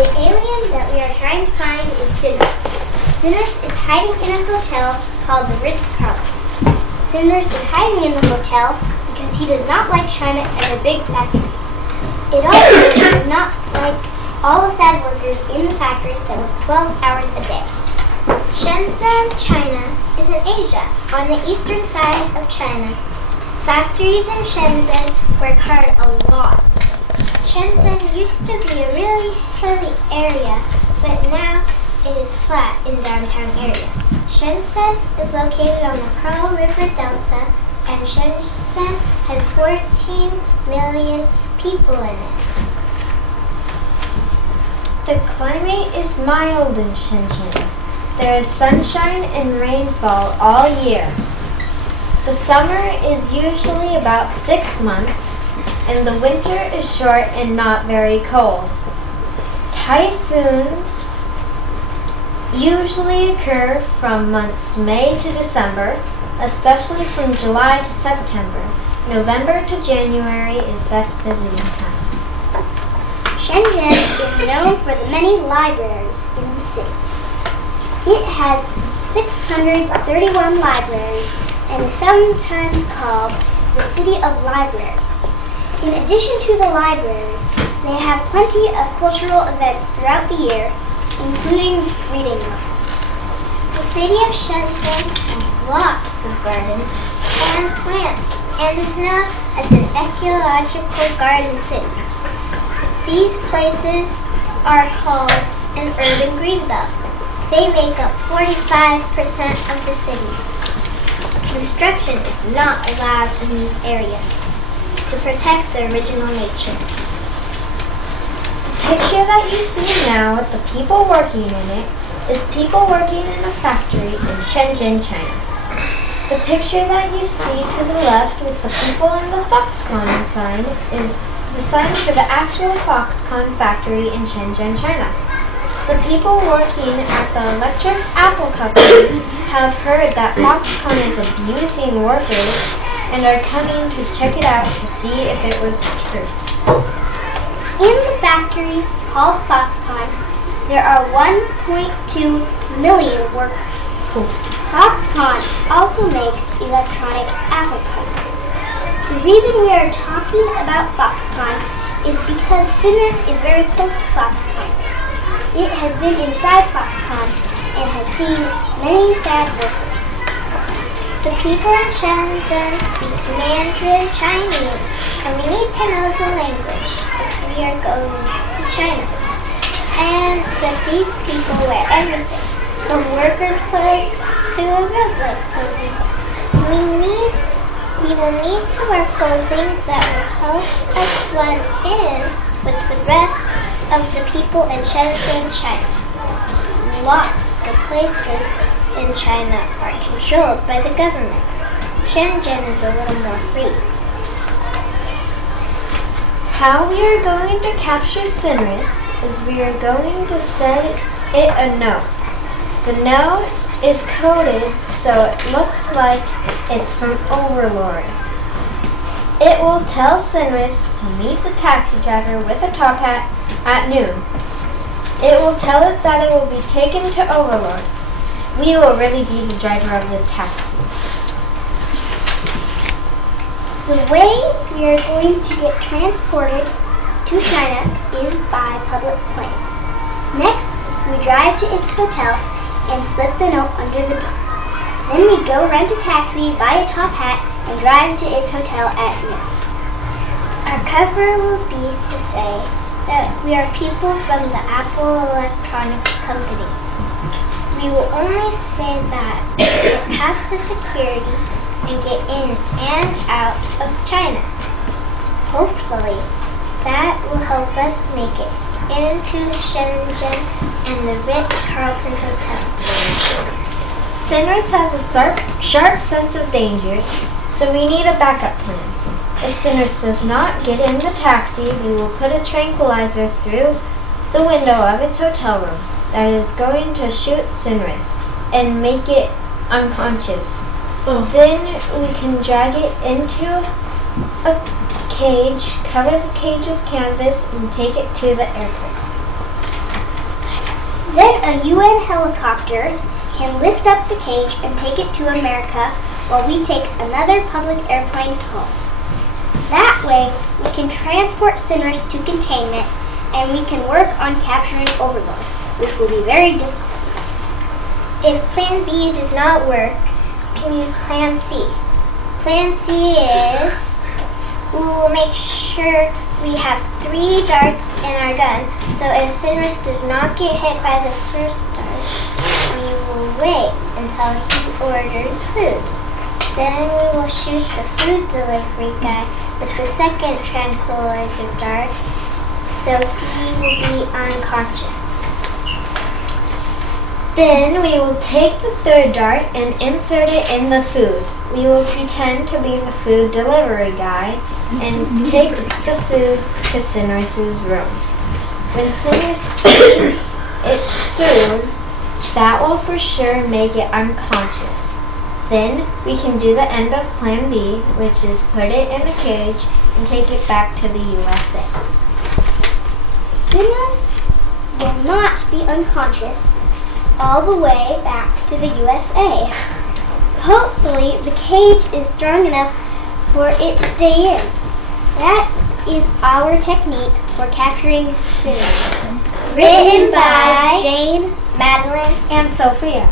The alien that we are trying to find is Cinruss. Cinruss is hiding in a hotel called the Ritz-Carlton. Cinruss is hiding in the hotel because he does not like China and the big factories. It also does not like all the sad workers in the factories that work 12 hours a day. Shenzhen, China, is in Asia, on the eastern side of China. Factories in Shenzhen work hard a lot. Shenzhen used to be a really hilly area, but now it is flat in the downtown area. Shenzhen is located on the Pearl River Delta, and Shenzhen has 14 million people in it. The climate is mild in Shenzhen. There is sunshine and rainfall all year. The summer is usually about 6 months, and the winter is short and not very cold. Typhoons usually occur from months May to December, especially from July to September. November to January is best visiting time. Shenzhen is known for the many libraries in the city. It has 631 libraries and is sometimes called the City of Libraries. In addition to the libraries, they have plenty of cultural events throughout the year, including reading labs. The city of Shenzhen has lots of gardens and plants, and is known as an ecological garden city. These places are called an urban greenbelt. They make up 45% of the city. Construction is not allowed in these areas to protect the original nature. The picture that you see now with the people working in it is people working in a factory in Shenzhen, China. The picture that you see to the left with the people in the Foxconn sign is the sign for the actual Foxconn factory in Shenzhen, China. The people working at the electric Apple company have heard that Foxconn is abusing workers and are coming to check it out to see if it was true. In the factory called Foxconn, there are 1.2 million workers. Foxconn also makes electronic Apple phones. The reason we are talking about Foxconn is because Cinruss is very close to Foxconn. It has been inside Foxconn and has seen many sad workers. The people in Shenzhen speak Mandarin Chinese, and we need to know the language if we are going to China. And that these people wear everything, from workers' clothes to regular clothing. We will need to wear clothing that will help us blend in with the rest of the people in Shenzhen, China. Lots of places in China are controlled by the government. Shenzhen is a little more free. How we are going to capture Cinruss is we are going to send it a note. The note is coded so it looks like it's from Overlord. It will tell Cinruss to meet the taxi driver with a top hat at noon. It will tell us that it will be taken to Overlord. We will really be the driver of the taxi. The way we are going to get transported to China is by public plane. Next, we drive to its hotel and slip the note under the door. Then we go rent a taxi, buy a top hat, and drive to its hotel at noon. Our cover will be to say that we are people from the Apple Electronics Company. We will only say that we pass the security and get in and out of China. Hopefully, that will help us make it into Shenzhen and the Ritz-Carlton Hotel. Cinruss has a sharp sense of danger, so we need a backup plan. If Cinruss does not get in the taxi, we will put a tranquilizer through the window of its hotel room that is going to shoot Cinruss and make it unconscious. Then we can drag it into a cage, cover the cage with canvas, and take it to the airport. Then a UN helicopter can lift up the cage and take it to America while we take another public airplane home. That way, we can transport Cinruss to containment and we can work on capturing Overlord, which will be very difficult. If Plan B does not work, we can use Plan C. Plan C is we will make sure we have 3 darts in our gun, so if Cinruss does not get hit by the first dart, we will wait until he orders food. Then we will shoot the food delivery guy with the second tranquilizer dart, so he will be unconscious. Then we will take the third dart and insert it in the food. We will pretend to be the food delivery guy and take the food to Cinruss's room. When Cinruss eats its food, that will for sure make it unconscious. Then we can do the end of Plan B, which is put it in a cage and take it back to the USA. Cinruss will not be unconscious all the way back to the USA. Hopefully the cage is strong enough for it to stay in. That is our technique for capturing Cinruss. Written by Jane, Madeline, And Sophia.